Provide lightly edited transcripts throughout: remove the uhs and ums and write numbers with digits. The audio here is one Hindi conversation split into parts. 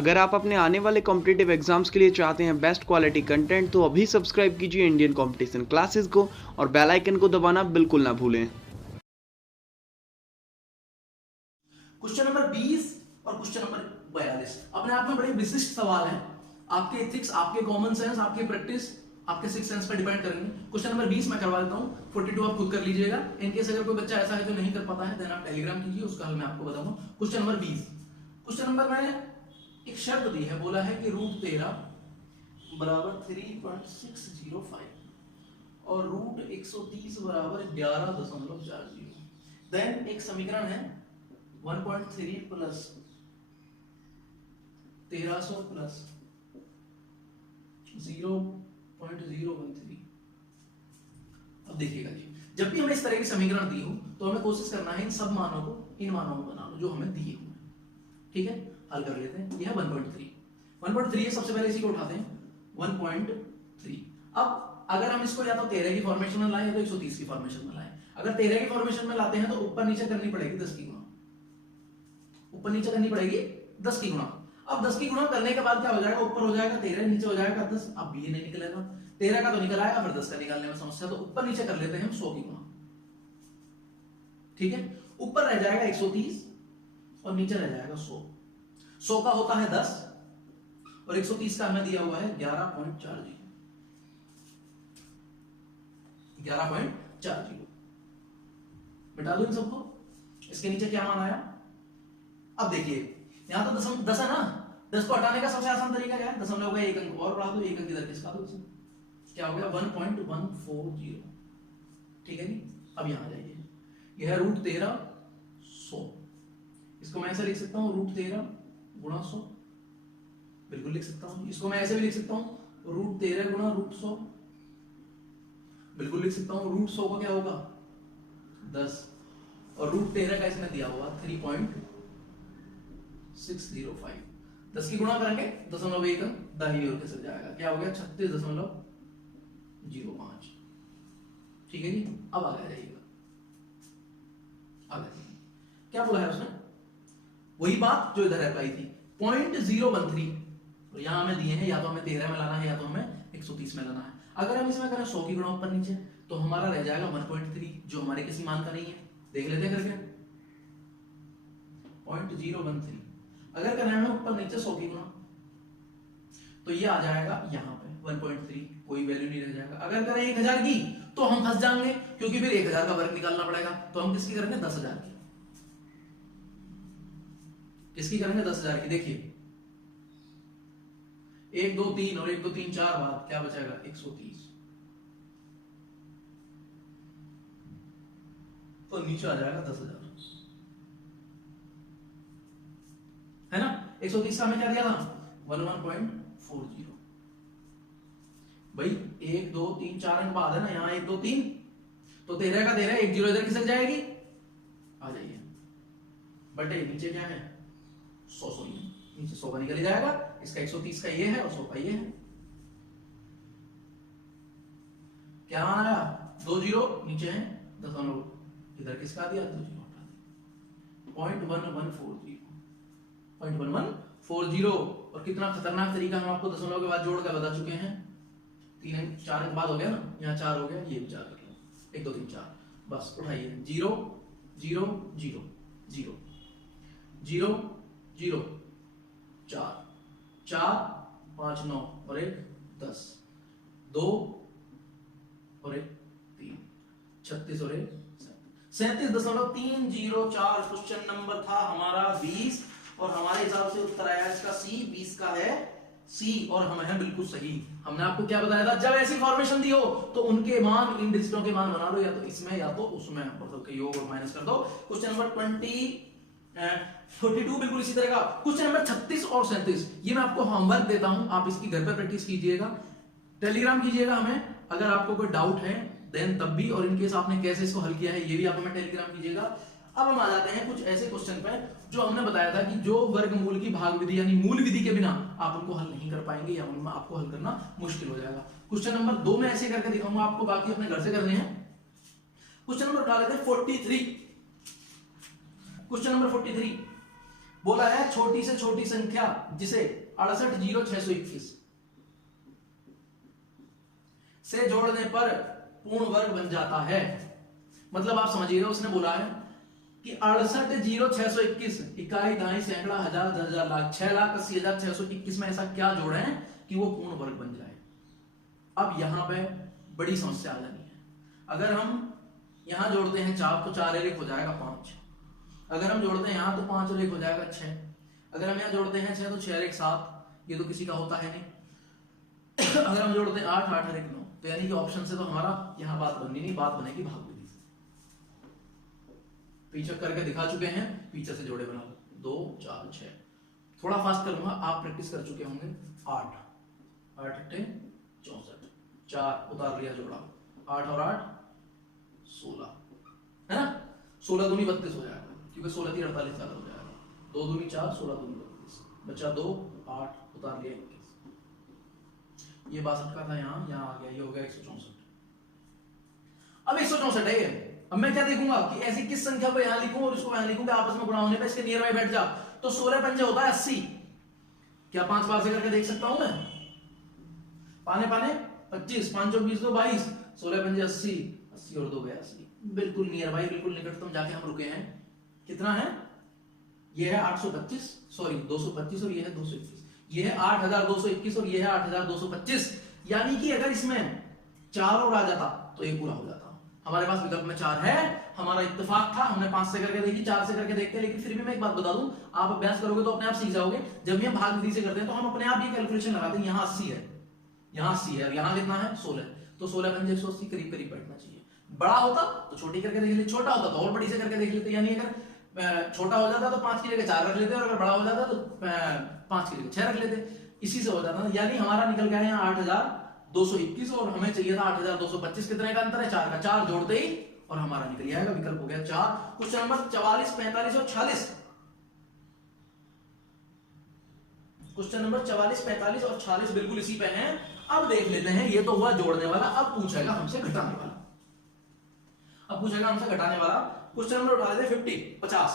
अगर आप अपने आने वाले कॉम्पिटिटिव एग्जाम्स के लिए चाहते हैं बेस्ट क्वालिटी कंटेंट तो अभी सब्सक्राइब कीजिए इंडियन कंपटीशन क्लासेस को और बेल आइकन को दबाना बिल्कुल ना भूलें। क्वेश्चन नंबर 20 और क्वेश्चन नंबर 42 अपने आप में बड़े विशिष्ट सवाल हैं। आपके एथिक्स, आपके कॉमन सेंस, आपकी प्रैक्टिस, आपके सिक्स सेंस पर डिपेंड करेंगे। क्वेश्चन नंबर 20 मैं करवा देता हूं, 42 आप खुद कर लीजिएगा। इनकेस अगर कोई बच्चा ऐसा है जो नहीं कर पाता है देन आप टेलीग्राम कीजिए, उसका हल मैं आपको बताऊंगा। क्वेश्चन नंबर 20, क्वेश्चन नंबर मैंने एक शर्त दी है, बोला है कि रूट 13 बराबर 3.605 और रूट 130 बराबर 11.40। देन एक समीकरण है 1.3 प्लस 1300 प्लस 0.013। अब देखिएगा जी, जब भी हमें इस तरह की समीकरण दी हो तो हमें कोशिश करना है इन सब मानों को इन मानों में बना लो जो हमें दिए हुए हैं। ठीक है, हल कर लेते हैं। यह है 1.3 है, सबसे पहले इसी को उठाते हैं 1.3। अब अगर हम इसको या तो 13 की फॉर्मेशन में लाएं या तो 130 की फॉर्मेशन में लाएं। अगर 13 की फॉर्मेशन में लाते हैं तो ऊपर नीचे करनी पड़ेगी 10 की गुणा, ऊपर नीचे करनी पड़ेगी 10 की गुणा। अब 10 की गुणा करने के बाद क्या हो जाएगा, ऊपर हो जाएगा 13, नीचे हो जाएगा 10। अब ये नहीं निकलेगा, 13 का तो निकल आएगा, फिर 10 का निकालने में समस्या, तो ऊपर नीचे कर लेते हैं हम 100 की गुणा। ठीक है, ऊपर रह जाएगा 130 और नीचे रह जाएगा 100। 100 का होता है 10 और 130 का हमें दिया हुआ है 11.40। 11.40 मिटा दो इन सबको। इसके नीचे क्या मान आया, अब देखिए यहां तो दशम 10 है ना, 10 को हटाने का सबसे आसान तरीका क्या है, दशमलव का एक अंक और बढ़ा दो, एक अंक इधर खिसका दो, क्या हो गया 1.140। ठीक है जी, अब यहां आ जाइए, यह है रूट 13 100। इसको मैं ऐसे लिख सकता हूं रूट 13 गुणा 100, बिल्कुल लिख सकता हूं। इसको मैं ऐसे भी लिख सकता हूं रूट 13 गुणा रूट 100, बिल्कुल लिख सकता हूं। रूट 100 का क्या होगा 10 और रूट 13 का इसमें दिया हुआ 3.605। 10 की गुणा करेंगे दशमलव एक दाहिनी ओर खिसक जाएगा, क्या हो गया 36.05। ठीक है जी, अब आगे जाइएगा, आगे क्या बोला है उसने, वही बात जो इधर अप्लाई थी 0.013 और यहां हमें दिए हैं या तो हमें 13 में लाना है या तो हमें 130 में लाना है। अगर हम इसमें करें 100 की गुणा ऊपर नीचे तो हमारा रह जाएगा 1.3 जो हमारे किसी मान का नहीं है। देख लेते हैं करके 0.013 अगर करें हमें ऊपर नीचे 100 की गुणा तो ये आ जाएगा यहां पे 1.3, कोई वैल्यू नहीं रह जाएगा। अगर करें 1000 की तो हम फंस जाएंगे क्योंकि फिर 1000 का वर्ग निकालना पड़ेगा। तो हम किसकी करेंगे 10,000 की, किसकी करेंगे 10,000 की। देखिए 1 2 3 और 1 2 3 4 बार क्या बचेगा 130, तो नीचे आ जाएगा 10,000, है ना। 130 का हमें क्या दिया था 11.40। भाई 1 2 3 4 अंक बाद है ना, यहां 1 2 3 तो 13 का 13, 1 0 इधर खिसक जाएगी, आ जाइए बटे नीचे क्या है 100 नीचे 100 का निकल ही जाएगा। इसका 130 का ये है और 100 का ये है, क्या आया 2 0 नीचे है दशमलव इधर किसका दिया 2 0 हटा दिया 0.1140 और कितना खतरनाक तरीका हम आपको दशमलव के बाद जोड़ कर बता चुके हैं। 3 4 अंक बाद हो गया ना, यहाँ 4 हो गया, ये भी 4 कर लो 1 2 3 4 बस उठाइए 0 0 0 0 0 0 4 4 5 9 और 1 10 2 और 1 3 36 और 1 37.304। क्वेश्चन नंबर था हमारा 20 और हमारे हिसाब से उत्तर आया इसका सी, 20 का है सी और हम हैं बिल्कुल सही। हमने आपको क्या बताया था, जब ऐसी फॉर्मेशन दी हो तो उनके मान इन डिजिटों के मान बना लो, या तो इसमें या तो उसमें, मतलब के योग और माइनस कर दो। क्वेश्चन नंबर 42 बिल्कुल इसी तरह का। क्वेश्चन नंबर 36 और 37 ये मैं आपको होमवर्क देता हूं, आप इसकी घर पर प्रैक्टिस कीजिएगा, टेलीग्राम कीजिएगा हमें अगर आपको कोई डाउट है देन तब भी, और इनकेस आपने कैसे इसको हल किया है ये भी आप हमें टेलीग्राम कीजिएगा। अब हम आ जाते हैं कुछ ऐसे क्वेश्चन पर जो हमने बताया था कि जो वर्गमूल की भाग विधि यानी मूल विधि के बिना आप उनको हल नहीं कर पाएंगे या उनमें आपको हल करना मुश्किल हो जाएगा। क्वेश्चन नंबर 2 में ऐसे करके दिखाऊंगा आपको, बाकी अपने घर से करने हैं। क्वेश्चन नंबर उठा लेते हैं 43। क्वेश्चन नंबर 43 बोला है छोटी से छोटी संख्या जिसे 680621 से जोड़ने पर पूर्ण वर्ग बन जाता है। मतलब आप समझिएगा, उसने बोला है कि 680621 इकाई दहाई सैकड़ा हजार दस हजार लाख 6,80,621 में ऐसा क्या जोड़े हैं कि वो पूर्ण वर्ग बन जाए। अब यहां पे बड़ी समस्या आ जानी है। अगर हम यहां जोड़ते हैं 4 तो 4 एक हो जाएगा 5। अगर हम जोड़ते हैं यहां तो 5 और 1 हो जाएगा 6। अगर हम यहां जोड़ते हैं 6 तो 6 और 1 7, ये तो किसी का होता है नहीं। अगर हम जोड़ते हैं 8 8 और 1 9, तो यानी कि ऑप्शन से तो हमारा यहां बात बननी नहीं, बात बनेगी भाग विधि से। पीछे करके दिखा चुके हैं, पीछे से जोड़े बना लो 2 4 6। थोड़ा फास्ट करूंगा, आप प्रैक्टिस कर चुके होंगे। 8 8 8 64, 4 उतार लिया जोड़ा, 8 और 8 16 है ना। 16 दूनी 32 हो जाएगा, क्योंकि 16 3 48 ज्यादा हो जाएगा। 2 दूनी 4 16 दूनी 32 बचा 2 8 उतार लिया 21। ये 62 का था, यहाँ आ गया, ये हो गया 164। अब 164 है ये। अब मैं क्या देखूंगा कि ऐसी किस संख्या को यहां लिखूं और इसको यहां लिखूं कि आपस में गुणा होने पे इसके नियर बाय बैठ जा। तो 16 पंजे होता है 80। क्या 5 बार से करके देख सकता हूं मैं? पाने पाने 25, 5 और 20 तो 22, 16 पंजे 80, 80 और 2 82। बिल्कुल नियर बाय, बिल्कुल निकटतम जाके हम रुके हैं। कितना है? ये है 825, सॉरी 225 और ये है 221। ये है 8221 और ये है 8225। यानी कि अगर इसमें 4 और आ जाता तो ये पूरा हो जाता। हमारे पास विकल्प में 4 है, हमारा इत्तेफाक था। हमने 5 से करके देखी, 4 से करके देखते हैं। लेकिन फिर भी मैं एक बात बता दूं, आप अभ्यास करोगे तो अपने आप सीख जाओगे। जब भी हम भाग विधि से करते हैं तो हम अपने आप ये कैलकुलेशन लगाते हैं, यहाँ 80 है, यहाँ 80 है, यहाँ कितना है 16। तो 16 पंजे 180 करीब करीब बैठना चाहिए। बड़ा होता तो छोटी करके देख लेते, छोटा होता तो और बड़ी से करके देख लेते। यानी अगर छोटा हो जाता तो 5 की जगह 4 रख लेते, और अगर बड़ा हो जाता तो 5 की जगह 6 रख लेते। इसी से हो जाता ना। यानी हमारा निकल गया यहाँ 8221 और हमें चाहिए था 8225। कितने का अंतर है? 4 का। 4 जोड़ते ही और हमारा निकल जाएगा, विकल्प हो गया 4। क्वेश्चन नंबर 44 45 और 46। क्वेश्चन नंबर 44 45 और 46 बिल्कुल इसी पे हैं। अब देख लेते हैं, ये तो हुआ जोड़ने वाला। अब पूछेगा हमसे घटाने वाला। अब पूछेगा हमसे घटाने वाला। क्वेश्चन नंबर उठा लेते 50।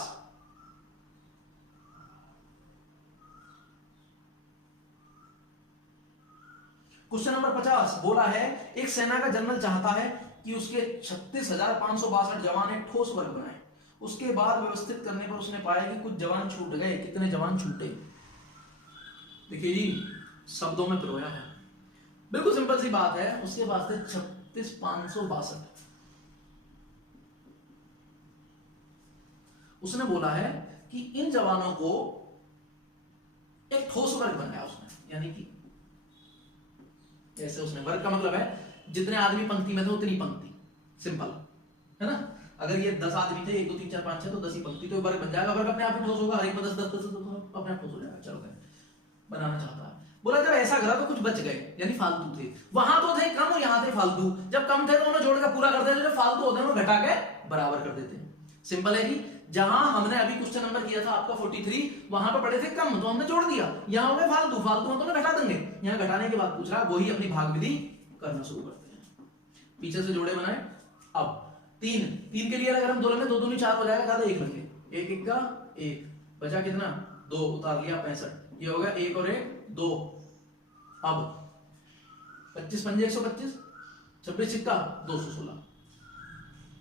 क्वेश्चन नंबर 50 बोला है, एक सेना का जनरल चाहता है कि उसके 36,562 जवान एक ठोस वर्ग बनाए। उसके बाद व्यवस्थित करने पर उसने पाया कि कुछ जवान छूट गए। कितने जवान छूटे? देखिए जी, शब्दों में पिरोया है। बिल्कुल सिंपल सी बात है। उसके पास थे 36,562। उसने बोला है कि इन जवानों को एक ठोस वर्ग बनाया उसने। यानी कि ऐसे उसने, वर्ग का मतलब है जितने आदमी पंक्ति में थे उतनी पंक्ति। सिंपल है ना। अगर ये 10 आदमी थे, 1 2 3 4 5 6, तो 10 ही पंक्ति, तो वर्ग बन जाएगा। वर्ग अपने आप ही ठोस होगा। हर एक में 10 10 10 अपने आप ठोस हो जाएगा। चलो बनाना चाहता है। बोला जब ऐसा करा तो कुछ बच गए, यानी फालतू थे। वहां तो थे कम और यहां थे फालतू। जब कम थे तो उन्हें जोड़ के पूरा कर देते, जो फालतू होते हैं उन्हें घटा के बराबर कर देते हैं। सिंपल है जी। जहां हमने अभी क्वेश्चन नंबर किया था आपका 43, वहां पर पड़े थे कम तो हमने जोड़ दिया। यहां हो गए फालतू, फालतू हम तो घटा देंगे। यहां घटाने की बात पूछ रहा है, वही अपनी भाग विधि करना शुरू करते हैं। पीछे से जोड़े बनाए। अब 3 के लिए अगर हम 2 लेंगे, 2 दूनी 4 हो जाएगा, ज्यादा 1 लेंगे। 1 1 का 1 बचा कितना? 2 उतार लिया 65। ये हो गया 1 और 1 2। अब 25 पंजे 125, 26 छिक्का 216,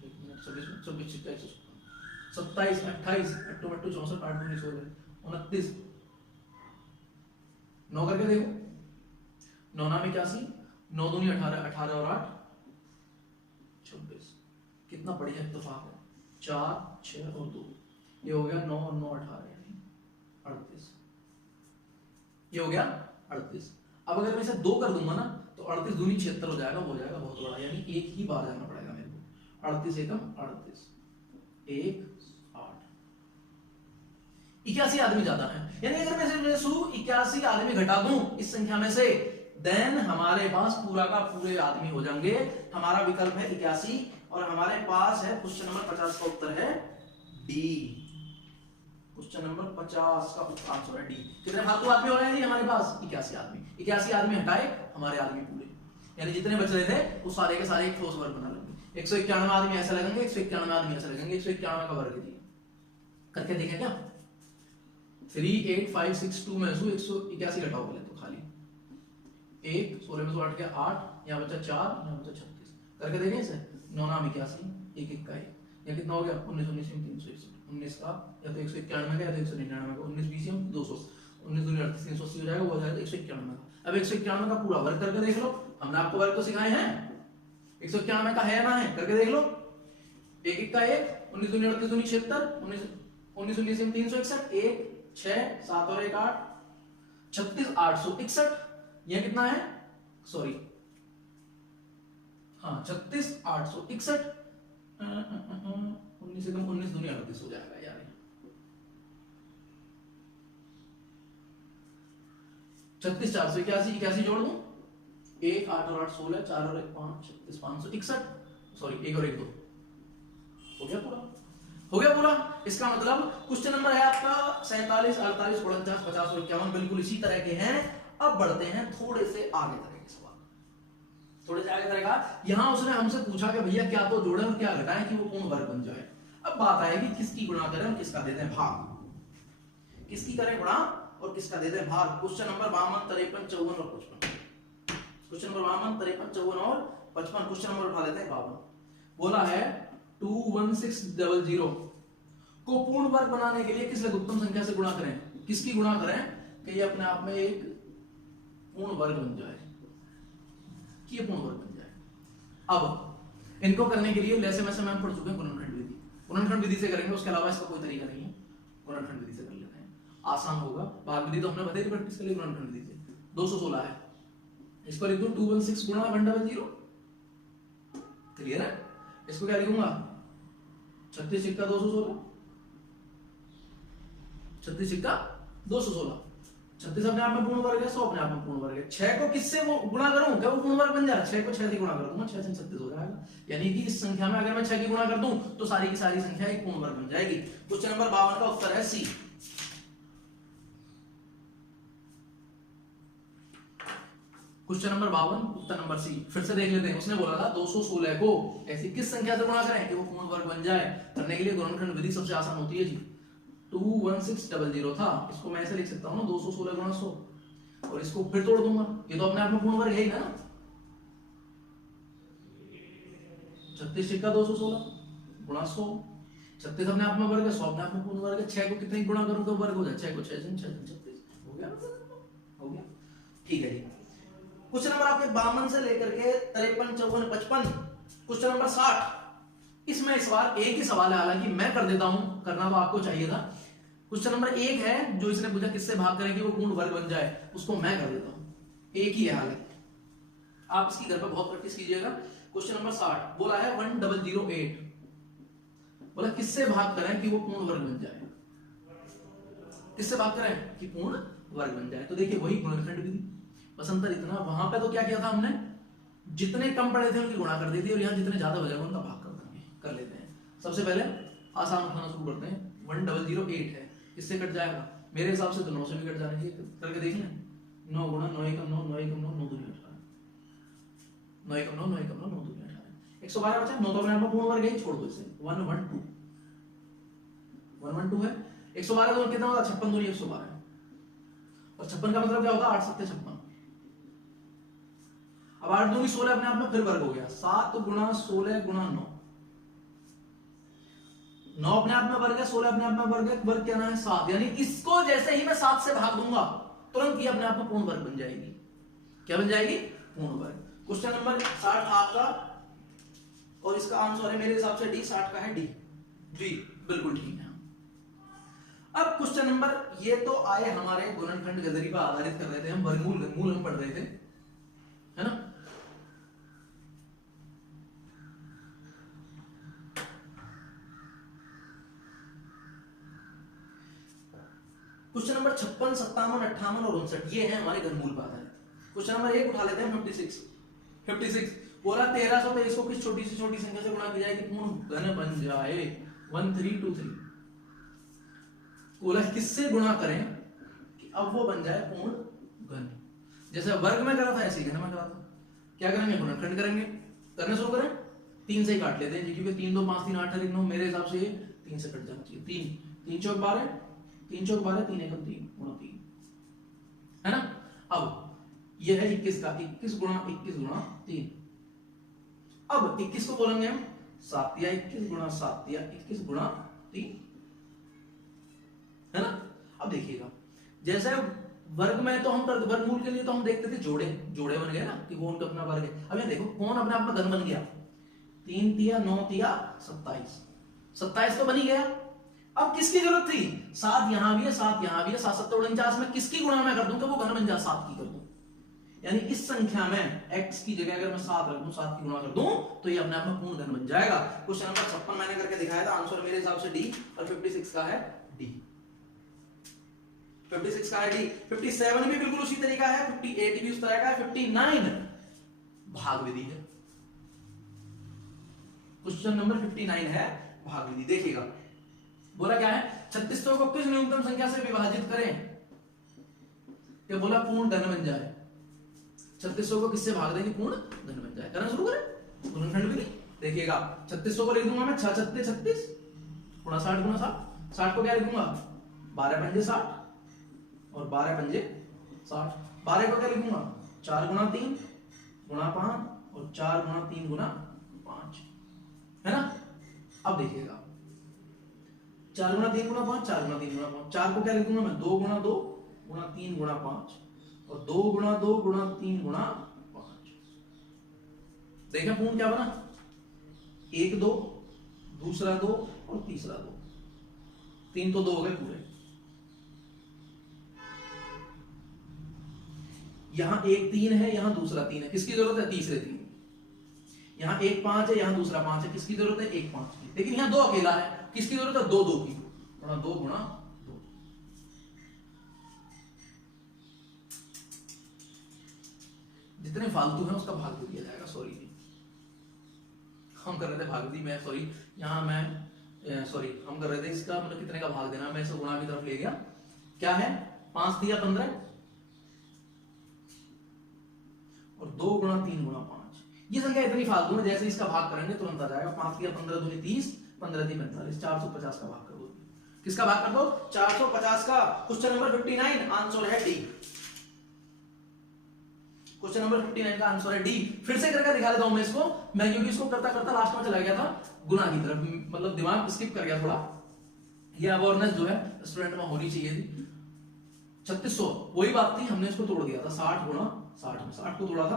26 छिक्का 116, 27 28 8 8 64 8 19 16 29। 9 करके देखो, 9 9 81, 9 दूनी 18 18 और 8 26। कितना बढ़िया इत्तेफाक है। 4 6 और 2, ये हो गया 9 और 9 18 यानी 38। ये हो गया 38। अब अगर मैं इसे 2 कर दूंगा ना तो 38 दूनी 76 हो जाएगा। हो जाएगा बहुत बड़ा, यानी एक ही बार जाना पड़ेगा मेरे को। 38 एकम 38 1 8। 81 आदमी जाता है। यानी अगर मैं सिर्फ 81 आदमी घटा दूं इस संख्या में से, देन हमारे पास पूरा का पूरे आदमी हो जाएंगे। हमारा विकल्प है 81 और हमारे पास है क्वेश्चन नंबर 50 का उत्तर है डी। क्वेश्चन नंबर 50 का आंसर है डी। कितने फालतू आदमी हो रहे हैं हमारे पास? 81 आदमी। 81 आदमी हटाए, हमारे आदमी पूरे, यानी जितने बच रहे थे वो सारे के सारे एक ठोस वर्ग बना लेंगे। 191 आदमी ऐसे लगेंगे, 191 आदमी ऐसे लगेंगे, 191 का वर्ग दिए। करके देखें क्या? 38562 में से 181 घटाओ पहले तो खाली 1 16 में से 8 गया 8, यहाँ बचा 4, यहाँ बचा 36, करके देंगे इसे 9 9 81 1 1 का 1, या कितना हो गया 19 19 361 19 का या तो 191 का या तो 199 का 19 20 200 19 दूनी 38 380 हो जाएगा, वो हो जाएगा 191 का। अब 191 का पूरा वर्ग करके देख लो, हमने आपको वर्ग तो सिखाए हैं, 191 का है ना है करके देख लो, 1 1 का 1 19 दूनी 38 दूनी 76 19 19 361 1 6 7 और 1 8 36 861, यह कितना है सॉरी हाँ 36 861 19 से कम 19 दूनी 38 हो जाएगा यार, 36 481 81 जोड़ दूं 1 8 और 8 16 4 और 1 5 36 561 सॉरी 1 और 1 2 हो गया पूरा, हो गया पूरा। इसका मतलब क्वेश्चन नंबर है आपका 47 48 49 50 और 51 बिल्कुल इसी तरह के हैं। अब बढ़ते हैं थोड़े से आगे तरह के सवाल, थोड़े से आगे तरह का। यहां उसने हमसे पूछा कि भैया क्या तो जोड़े और क्या घटाएं कि वो पूर्ण वर्ग बन जाए। अब बात आएगी किसकी गुणा करें और किसका देते हैं भाग, किसकी करें गुणा और किसका देते हैं भाग। क्वेश्चन नंबर 52 53 54 और 55, क्वेश्चन नंबर 52 53 54 और 55, क्वेश्चन नंबर उठा लेते हैं 52। बोला है 21600 को पूर्ण वर्ग बनाने के लिए किस लघुत्तम संख्या से गुणा करें, किसकी गुणा करें कि ये अपने आप में एक पूर्ण वर्ग बन जाए, कि ये पूर्ण वर्ग बन जाए। अब इनको करने के लिए जैसे वैसे मैम पढ़ चुके हैं गुणनखंड विधि, गुणनखंड विधि से करेंगे, उसके अलावा इसका कोई तरीका नहीं है, गुणनखंड विधि से कर लेते हैं, आसान होगा। भाग विधि तो हमने बताई प्रैक्टिस के लिए, गुणनखंड विधि से 216 है, इसको लिख दूं 216 गुणा 100, क्लियर है। इसको क्या लिखूंगा 36 सिक्का 216, 36 सिक्का 216, 36 अपने आप में पूर्ण वर्ग है, 100 अपने आप में पूर्ण वर्ग है। 6 को किससे गुणा करूं क्या वो पूर्ण वर्ग बन जाए, 6 को 6 से गुणा कर दूंगा, 6 से 36 हो जाएगा। यानी कि इस संख्या में अगर मैं 6 की गुणा कर दूं तो सारी की सारी संख्या एक पूर्ण वर्ग बन जाएगी। क्वेश्चन नंबर 52 का उत्तर है सी। क्वेश्चन नंबर 52 उत्तर नंबर सी। फिर से देख लेते हैं, उसने बोला था 216 को ऐसी किस संख्या से गुणा करें कि वो पूर्ण वर्ग बन जाए। करने के लिए गुणनखंड विधि सबसे आसान होती है जी। 21600 था, इसको मैं ऐसे लिख सकता हूं ना 216 गुणा 100, और इसको फिर तोड़ दूंगा, ये तो अपने आप में पूर्ण वर्ग है ही ना। 36 सिक्का 216 गुणा 100, 36 अपने आप में वर्ग है, 100 अपने आप में पूर्ण वर्ग है। 6 को कितने गुणा करूं तो वर्ग हो जाए, 6 को 6 से 36 हो गया, हो गया, ठीक है जी। क्वेश्चन नंबर आपके 52 से लेकर के 53 54 55, क्वेश्चन नंबर 60, इसमें इस बार एक ही सवाल है, हालांकि मैं कर देता हूं, करना तो आपको चाहिए था। क्वेश्चन नंबर 1 है जो इसने पूछा किससे भाग करें कि वो पूर्ण वर्ग बन जाए, उसको मैं कर देता हूं, एक ही है हालांकि, आप इसकी घर पर बहुत प्रैक्टिस कीजिएगा। क्वेश्चन नंबर 60 बोला है 1008, बोला किससे भाग करें कि वो पूर्ण वर्ग बन जाए, किससे भाग करें कि पूर्ण वर्ग बन जाए। तो देखिए वही गुणनखंड विधि, बस अंतर इतना, वहां पे तो क्या किया था हमने, जितने कम पढ़े थे उनकी गुणा कर दी थी, और यहाँ जितने ज्यादा बचे उनका भाग कर लेते हैं। सबसे पहले आसान उठाना शुरू करते हैं, 1008 है, इससे कट जाएगा मेरे हिसाब से तो 9 से भी कट जाना चाहिए, करके देख लें। 9 गुणा 9 एकम 9 9 एकम 9 9 दूनी 18, 9 एकम 9 9 एकम 9 9 दूनी 18, 112 बचा। 9 तो अपने आप में पूर्ण वर्ग है, छोड़ दो इसे, 112 है। 112 तो कितना होगा 56 दूनी 112, और 56 का मतलब क्या होगा 8 7 56। अब 8 दूनी 16 अपने आप में फिर वर्ग हो गया, 7 गुणा 16 गुणा 9, 9 अपने आप में वर्ग है, 16 अपने आप में वर्ग है, वर्ग क्या है 7, यानी इसको जैसे ही मैं 7 से भाग दूंगा तुरंत ये अपने आप में पूर्ण वर्ग बन जाएगी। क्या बन जाएगी, पूर्ण वर्ग। क्वेश्चन नंबर 60 आपका, और इसका आंसर है मेरे हिसाब से डी, 60 का है डी, जी बिल्कुल ठीक है। अब क्वेश्चन नंबर, ये तो आए हमारे गुणनखंड गदरी पर आधारित कर रहे थे हम, वर्गमूल घनमूल हम पढ़ रहे थे, है ना। क्वेश्चन नंबर 56 57 58 और 59 ये है हमारे घनमूल पर आधारित। क्वेश्चन नंबर 1 उठा लेते हैं 56 बोला 1323 को किस छोटी से छोटी संख्या से गुणा किया जाए कि पूर्ण घन बन जाए, 1323 बोला किससे गुणा करें कि अब वो बन जाए पूर्ण घन। जैसे वर्ग में करा था ऐसे ही घन में करा था। क्या करेंगे, गुणनखंड करेंगे, करने शुरू करें, 3 से ही काट लेते हैं क्योंकि 3 2 5 3 8 9, मेरे हिसाब से 3 से कट जाना चाहिए, 3 3 चौक 12, 3 चौक 12, 3 एकम 3 गुणा 3, है ना। अब यह है 21 का 21 गुणा 3। अब 21 को बोलेंगे हम 7 या 21 गुणा 7 या 21 गुणा 3, है ना। अब देखिएगा जैसे वर्ग में तो हम वर्गमूल के लिए तो हम देखते थे जोड़े बन गए ना कि कौन का अपना वर्ग है। अब ये देखो कौन अपने आप में घन बन गया, 3 तिया 9 तिया 27, 27 तो बन ही गया। अब किसकी जरूरत थी, 7 यहां भी है 7 यहां भी है, 7 7 49 में किसकी गुणा मैं कर दूं कि वो घन बन जाए, 7 की कर दूं। यानी इस संख्या में x की जगह अगर मैं 7 रख दूं, 7 की गुणा कर दूं तो ये अपने आप में पूर्ण घन बन जाएगा। क्वेश्चन नंबर 56 मैंने करके दिखाया था, आंसर मेरे हिसाब से डी, और 56 का है डी, 56 का है डी। 57 भी बिल्कुल उसी तरीका है, 58 भी उस तरह का है, 59 भाग विधि है। क्वेश्चन नंबर 59 है भाग विधि। देखिएगा बोला क्या है, 3600 को किस न्यूनतम संख्या से विभाजित करें कि बोला पूर्ण घन बन जाए। 3600 को किससे भाग देंगे, पूर्ण घन बन जाए। करना शुरू करें गुणनखंड विधि। देखिएगा 3600 को लिख दूंगा मैं 6 छत्ते 36 गुणा 60 गुणा 60, 60 को क्या लिखूंगा 12 पंजे 60 और 12 पंजे 60, 12 को क्या लिखूंगा 4 गुणा 3 गुणा 5 और 4 गुणा 3 गुणा 5, है ना। अब देखिएगा 4 गुणा 3 गुणा 5, 4 गुणा 3 गुणा 5, 4 को क्या लिखूंगा मैं 2 गुणा 2 गुणा 3 गुणा 5 और 2 गुणा 2 गुणा 3 गुणा 5। देखा पूर्ण क्या बना, 1 2 दूसरा 2 और तीसरा 2, 3 तो 2 हो गए पूरे। यहां एक 3 है, यहां दूसरा 3 है, किसकी जरूरत है, तीसरे 3। यहां एक 5 है, यहां दूसरा 5 है, किसकी जरूरत है, एक 5 की। लेकिन यहां 2 अकेला है, किसकी जरूरत है, 2 2 की, गुणा 2 गुणा 2। जितने फालतू हैं उसका भाग दे दिया जाएगा। सॉरी हम कर रहे थे भाग दी, मैं सॉरी यहां मैं सॉरी हम कर रहे थे इसका मतलब कितने का भाग देना, मैं इसे गुणा की तरफ ले गया। क्या है 5 दिया 15 और 2 गुणा 3 गुणा 5। ये संख्या इतनी फालतू है, जैसे इसका भाग करेंगे तुरंत आ जाएगा। 5 दिया 15 दूनी 30, 15 दी 45, 450 का भाग कर दो। किसका भाग कर दो, 450 का। क्वेश्चन नंबर 59 आंसर है डी। क्वेश्चन नंबर 59 का आंसर है डी। फिर से करके दिखा देता हूं मैं इसको, मैं क्योंकि इसको करता करता लास्ट में चला गया था गुणा की तरफ, मतलब दिमाग स्किप कर गया थोड़ा। ये अवेयरनेस जो है स्टूडेंट में होनी चाहिए थी। 3600 वही बात थी, हमने इसको तोड़ दिया था 60 गुणा 60 में, 60 को तोड़ा था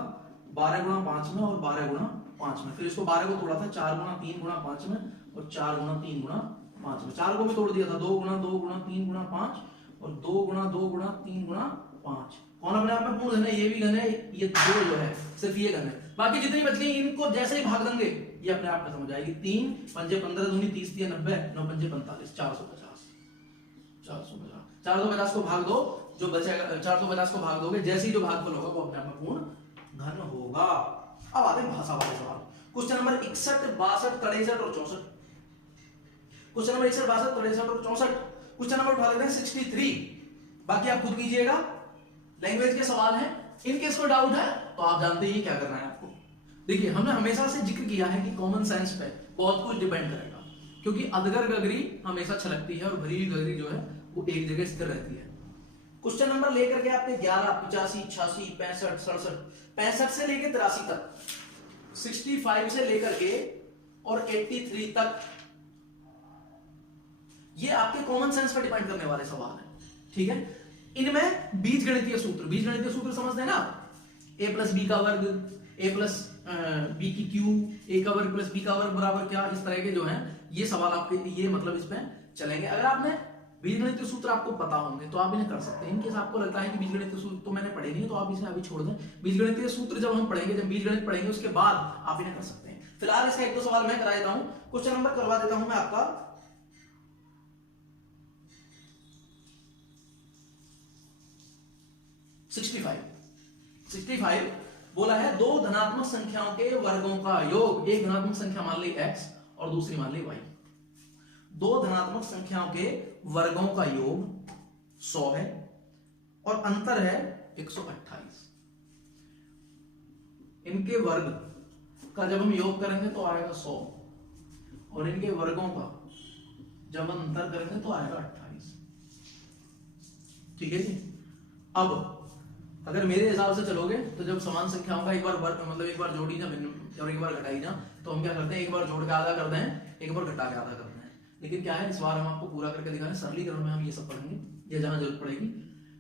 12 गुणा 5 में और 12 गुणा 5 में, फिर इसको 12 को तोड़ा था 4 गुणा 3 गुणा 5 में और 4 गुणा 3 गुणा 5 में, 4 को भी तोड़ दिया था 2 गुणा 2 गुणा 3 गुणा 5 और 2 गुणा 2 गुणा 3 गुणा 5। कौन अपने आप में पूर्ण घन है, ये भी घन है, ये 2 जो है सिर्फ ये घन है। बाकी जितनी बच गई इनको जैसे ही भाग देंगे ये अपने आप में समझ आएगी। 3 पंजे 15 दूनी 30 दिया 90, 9 पंजे 45, 450, 450 को भाग दो, जो बचेगा 450 को भाग दोगे, जैसे ही जो भागफल होगा वो अपने आप में पूर्ण घन होगा। अब आते हैं भाषा वाले सवाल। क्वेश्चन नंबर 61 62 63 और 64। क्वेश्चन नंबर 61 62 63 और 64। क्वेश्चन नंबर उठा लेते हैं 63, बाकी आप खुद कीजिएगा, लैंग्वेज के सवाल हैं। इनकेस कोई डाउट है तो आप जानते ही क्या करना है आपको। देखिए हमने हमेशा से जिक्र किया है कि कॉमन सेंस पे बहुत कुछ डिपेंड करेगा, क्योंकि अदगर गगरी हमेशा छलकती है और भरी गगरी जो है वो एक जगह स्थिर रहती है। क्वेश्चन नंबर लेकर के आपने 11 85 86 65 67 65 से लेकर 83 तक, 65 से लेकर के और 83 तक, ये आपके कॉमन सेंस पर डिपेंड करने वाले सवाल हैं, ठीक है। इनमें बीजगणितीय सूत्र समझते हैं ना, a प्लस बी का वर्ग, a प्लस बी की क्यू, a का वर्ग प्लस बी का वर्ग बराबर क्या, इस तरह के जो हैं ये सवाल आपके ये मतलब इसमें चलेंगे। अगर आपने बीजगणितीय सूत्र आपको पता होंगे तो आप इन्हें कर सकते हैं। इनकेस आपको लगता है कि बीजगणितीय सूत्र तो मैंने पढ़े नहीं तो आप इसे अभी छोड़ दें। बीजगणितीय सूत्र जब हम पढ़ेंगे, जब बीजगणित पढ़ेंगे उसके बाद आप इन्हें कर सकते हैं। फिलहाल इसका एक दो सवाल मैं करा देता हूं, क्वेश्चन नंबर करवा देता हूं मैं आपका 65 बोला है दो धनात्मक संख्याओं के वर्गों का योग, एक धनात्मक संख्या मान ली x और दूसरी मान ली y। दो धनात्मक संख्याओं के वर्गों का योग 100 है और अंतर है 128। इनके वर्ग का जब हम योग करेंगे तो आएगा 100 और इनके वर्गों का जब हम अंतर करेंगे तो आएगा 28। ठीक है जी। अब अगर मेरे हिसाब से चलोगे तो जब समान संख्याओं का एक बार मतलब एक बार जोड़ी ना और एक बार घटाई ना, तो हम क्या करते हैं, एक बार जोड़ के आधा करते हैं, एक बार घटा के आधा करते हैं। लेकिन क्या है, इस बार हम आपको पूरा करके दिखा रहे हैं, सरलीकरण में हम ये सब पढ़ेंगे, ये जहां जरूरत पड़ेगी।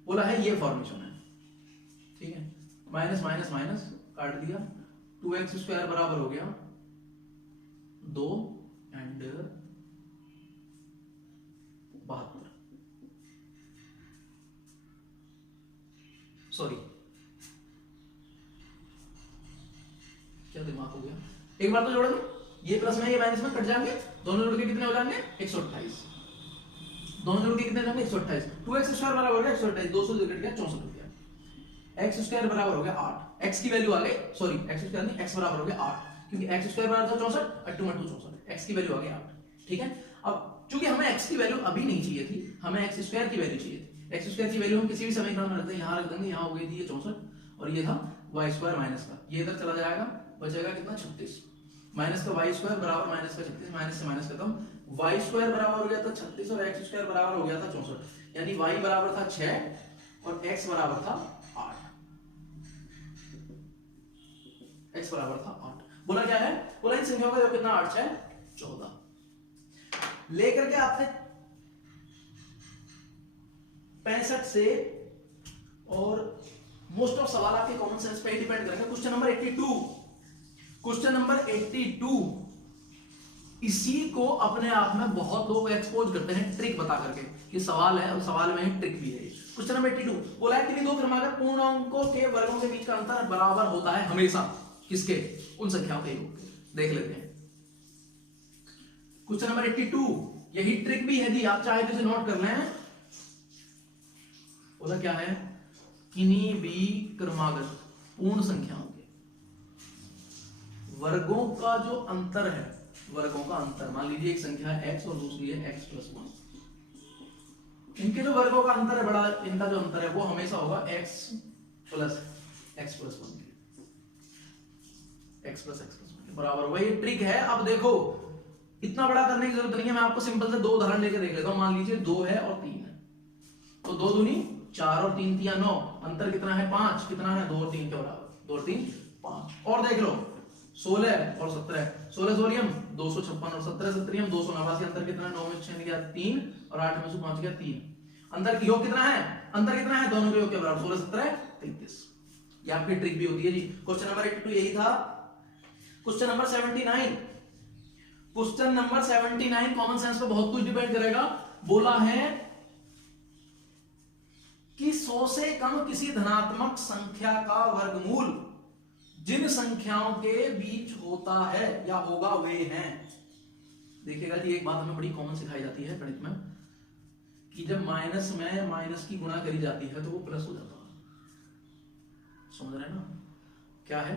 बोला है ये फॉर्मेशन है, ठीक है, माइनस माइनस माइनस काट दिया, 2x² बराबर हो गया 2 एंड 72, सॉरी क्या दिमाग हो गया, एक बार तो जोड़ दो, ये प्लस में ये माइनस में कट जाएंगे, दोनों जोड़ के कितने हो जाएंगे 128, दोनों जोड़ के कितने हो जाएंगे 128, 2x² बराबर हो गया 128, 200 से कट गया 64 हो गया, x² बराबर हो गया 8, x की वैल्यू आ गई, सॉरी x² नहीं, x बराबर हो गया 8, क्योंकि x² बराबर था 64, 8 × 2 64, x की वैल्यू आ गई 8, ठीक है। अब चूंकि हमें x की वैल्यू अभी नहीं चाहिए थी, हमें x² की वैल्यू चाहिए थी, x² की वैल्यू हम किसी भी समीकरण में रखते हैं, यहां रख देंगे, यहां हो गई थी ये 64 और ये था y² माइनस का, ये इधर चला जाएगा, बचेगा कितना 36, माइनस का y² बराबर माइनस का 36, माइनस से माइनस खत्म, y² बराबर हो गया था 36 और x² बराबर हो गया था 64, यानी y बराबर था 6 और x बराबर था 8, x बराबर था 8। बोला क्या है, बोला इन संख्याओं का योग कितना 8 6 14, लेकर के आपने 65 से, और मोस्ट ऑफ सवाल आपके कॉमन सेंस पे ही डिपेंड करेंगे। क्वेश्चन नंबर 82, क्वेश्चन नंबर 82, इसी को अपने आप में बहुत लोग एक्सपोज करते हैं ट्रिक बता करके कि सवाल है और सवाल में ही ट्रिक भी है। क्वेश्चन नंबर 82 बोला है कि दो क्रमांक पूर्ण अंकों के वर्गों के बीच का अंतर बराबर होता है हमेशा, किसके, उन संख्याओं के योग के। देख लेते हैं क्वेश्चन नंबर 82, यही ट्रिक भी है दी, आप चाहे तो इसे नोट कर लें। बोला क्या है, किन्हीं भी क्रमागत पूर्ण संख्याओं के वर्गों का जो अंतर है, वर्गों का अंतर, मान लीजिए एक संख्या है x और दूसरी है x + 1, इनके जो वर्गों का अंतर है बड़ा, इनका जो अंतर है वो हमेशा होगा x + x + 1 x + x + 1 बराबर, वही ट्रिक है। अब देखो इतना बड़ा करने की जरूरत नहीं है, मैं आपको सिंपल से दो उदाहरण लेकर देख लेता हूं। मान लीजिए 2 है और 3 है, तो 2 दूनी 4 और 3 तिया 9, अंतर कितना है 5, कितना है 2 और 3 के बराबर, 2 और 3 5। और देख लो 16 और 17, 16 सोरियम 256 और 17 सत्रियम 289, अंतर कितना है 9 में 6 गया 3 और 8 में से 5 गया 3, अंतर की योग कितना है, अंतर कितना है दोनों के योग के बराबर 16 17 33। ये आपकी ट्रिक भी होती है जी। क्वेश्चन नंबर 82 यही था। Question number 79, question number 79 common sense पे बहुत कुछ डिपेंड करेगा। बोला है कि 100 से कम किसी धनात्मक संख्या का वर्गमूल जिन संख्याओं के बीच होता है या होगा वे हैं। देखिएगा जी, एक बात हमें बड़ी कॉमन सिखाई जाती है गणित में कि जब माइनस में माइनस की गुणा करी जाती है तो वो प्लस हो जाता है, समझ रहे हैं ना। क्या है,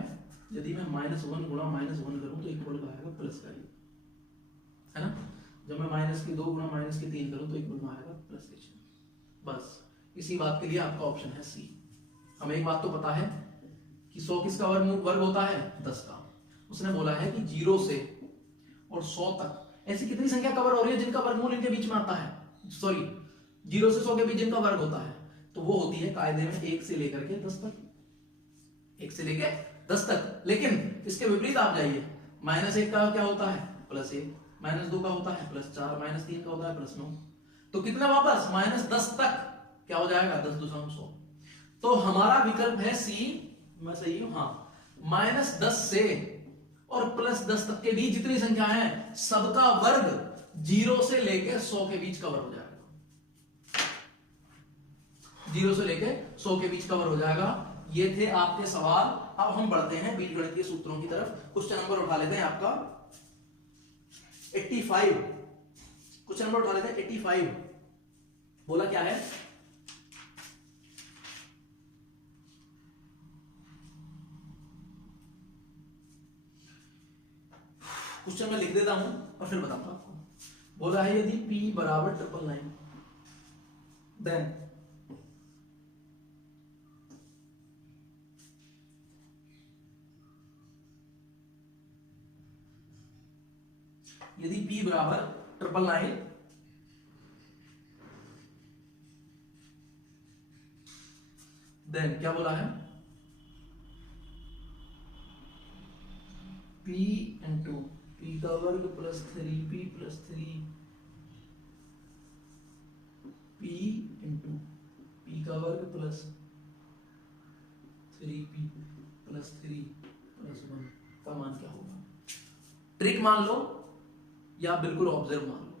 यदि मैं -1 गुणा -1 करूं तो इक्वल का आएगा प्लस का ही, है ना। जब मैं -2 गुणा -3 करूं तो इक्वल में आएगा प्लस का। बस इसी बात के लिए आपका ऑप्शन है सी। हमें एक बात तो पता है कि 100 किसका वर्ग होता है 10 का। उसने बोला है कि 0 से और 100 तक ऐसी कितनी संख्या कवर हो रही है जिनका वर्गमूल इनके बीच में आता है, सॉरी 0 से 100 के बीच जिनका वर्ग होता है, तो वो होती है कायदे में 1 से लेकर के 10 तक, 1 से लेकर 10 तक। लेकिन इसके विपरीत आप जाइए, -1 का क्या होता है +1, -2 का होता है +4, -3 का होता है +9, तो कितना वापस -10 तक क्या हो जाएगा 10 × 2 = 100। तो हमारा विकल्प है सी। मैं सही हूं, हाँ, -10 से और +10 तक के बीच जितनी संख्या है सबका वर्ग 0 से लेकर 100 के बीच कवर हो जाएगा, 0 से लेकर 100 के बीच कवर हो जाएगा। ये थे आपके सवाल। अब हम बढ़ते हैं बीजगणित के सूत्रों की तरफ। क्वेश्चन नंबर उठा लेते हैं आपका 85, क्वेश्चन नंबर उठा लेते हैं 85। बोला क्या है, क्वेश्चन मैं लिख देता हूं और फिर बताऊंगा आपको। बोला है यदि P = 999 देन यदि P = 999 देन क्या बोला है, p इंटू पी का वर्ग plus 3p plus 3 p into P का वर्ग प्लस 3p प्लस 3 प्लस 1 का मान क्या होगा। ट्रिक मान लो या बिल्कुल ऑब्जर्व मान लो,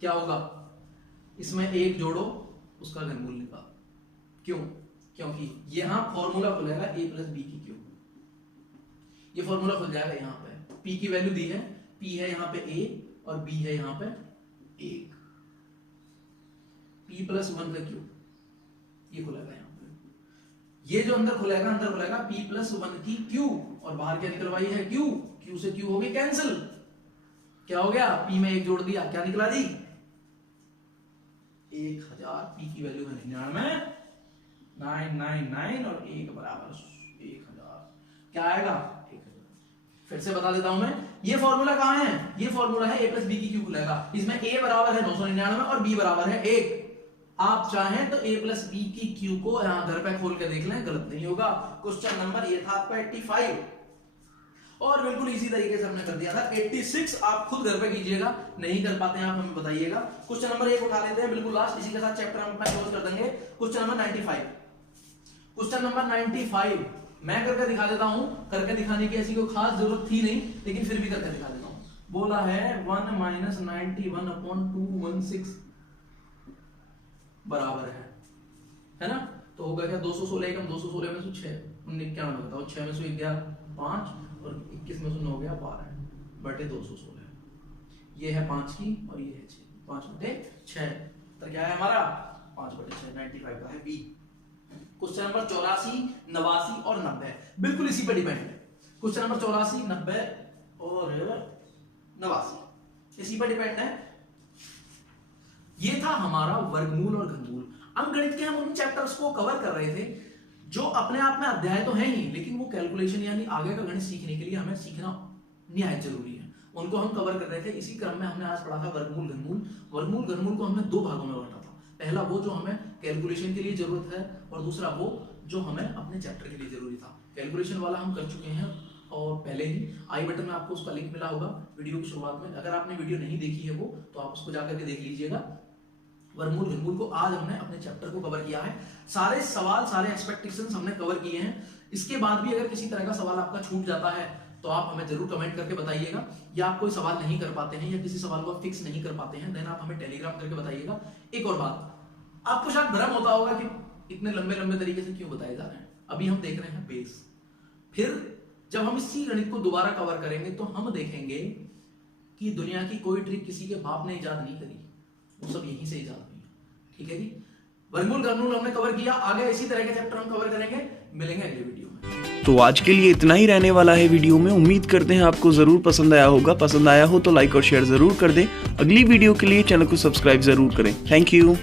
क्या होगा, इसमें एक जोड़ो उसका घनमूल निकालो। क्यों, क्योंकि यहां फॉर्मूला खुलेगा a प्लस बी की क्यूब, ये फॉर्मूला खुल जाएगा यहाँ पे, p की वैल्यू दी है, p है यहाँ पे a और b है यहाँ पे 1, p प्लस 1 का क्यूब, ये खुलेगा यहाँ पे, ये जो अंदर खुलेगा p प्लस 1 की क्यूब, और बाहर क्या निकलवाई है q, q से q हो गई कैंसिल, क्या हो गया, p में एक जोड़ दिया, क्या निकला जी 1000, p की वैल्यू है 99, 999 और 1 बराबर 1000, क्या आएगा 1000। फिर से बता देता हूं मैं, ये फॉर्मूला कहां है, ये फॉर्मूला है a प्लस बी की क्यूब खुलेगा, इसमें a बराबर है 999 और b बराबर है 1। आप चाहें तो a प्लस बी की क्यूब को यहां घर पे खोल के देख लें, गलत नहीं होगा। क्वेश्चन नंबर ये था आपका 85, और बिल्कुल इसी तरीके से हमने कर दिया था 86। आप खुद घर पे कीजिएगा, नहीं कर पाते हैं आप हमें बताइएगा। क्वेश्चन नंबर 1 उठा लेते हैं बिल्कुल लास्ट, इसी के साथ चैप्टर हम अपना क्लोज कर देंगे। क्वेश्चन नंबर 95, क्वेश्चन नंबर 95 मैं करके दिखा देता हूं, करके दिखाने की ऐसी कोई खास जरूरत थी नहीं, लेकिन फिर भी करके दिखा देता हूं। बोला है 1 माइनस 91/216 बराबर है ना, तो होगा क्या 216 एकम, 216 में से 6 91 बताओ, 6 में से 11 5 और 21 में से 9 गया 12 बटे 216, ये है 5 की और ये है 6, 5 बटे 6, तो क्या है हमारा 5 बटे 6, 95 का है बी। क्वेश्चन नंबर 84, 89 और 90 बिल्कुल इसी पे डिपेंड है। क्वेश्चन नंबर 84, 90 और 89 इसी पे डिपेंड है। ये था हमारा वर्गमूल और घनमूल। अंकगणित के हम उन चैप्टर्स को कवर कर रहे थे जो अपने आप में अध्याय तो है ही, लेकिन वो कैलकुलेशन यानी आगे का गणित सीखने के लिए हमें सीखना निहायत जरूरी है, उनको हम कवर कर रहे थे। इसी क्रम में हमने आज पढ़ा था वर्गमूल घनमूल। वर्गमूल घनमूल को हमने 2 भागों में बांटा था, पहला वो जो हमें कैलकुलेशन के लिए जरूरत है, और दूसरा वो जो हमें अपने चैप्टर के लिए जरूरी था। कैलकुलेशन वाला हम कर चुके हैं और पहले ही आई बटन में आपको उसका लिंक मिला होगा वीडियो की शुरुआत में, अगर आपने वीडियो नहीं देखी है वो तो आप उसको जाकर के देख लीजिएगा। वर्गमूल घनमूल को आज हमने अपने चैप्टर को कवर किया है, सारे सवाल सारे एक्सपेक्टेशंस हमने कवर किए हैं। इसके बाद भी अगर किसी तरह का सवाल आपका छूट जाता है तो आप हमें जरूर कमेंट करके बताइएगा, या आप कोई सवाल नहीं कर पाते हैं या किसी सवाल को फिक्स नहीं कर पाते हैं, देन आप हमें टेलीग्राम करके बताइएगा। एक और बात, आपको शायद भ्रम होता होगा कि इतने लंबे लंबे तरीके से क्यों बताए जा रहे हैं। अभी हम देख रहे हैं बेस, फिर जब हम इसी गणित को दोबारा कवर करेंगे तो हम देखेंगे कि दुनिया की कोई ट्रिक किसी के बाप ने इजाद नहीं करी, वो सब यहीं से इजाद हुई है। ठीक है जी, वर्गमूल घनमूल हमने कवर किया, आगे इसी तरह के चैप्टर हम कवर करेंगे। मिलेंगे अगले वीडियो में। तो आज के लिए इतना ही रहने वाला है वीडियो में। उम्मीद करते हैं आपको जरूर पसंद आया होगा। पसंद आया हो तो लाइक और शेयर जरूर कर दें। अगली वीडियो के लिए चैनल को सब्सक्राइब जरूर करें। Thank you.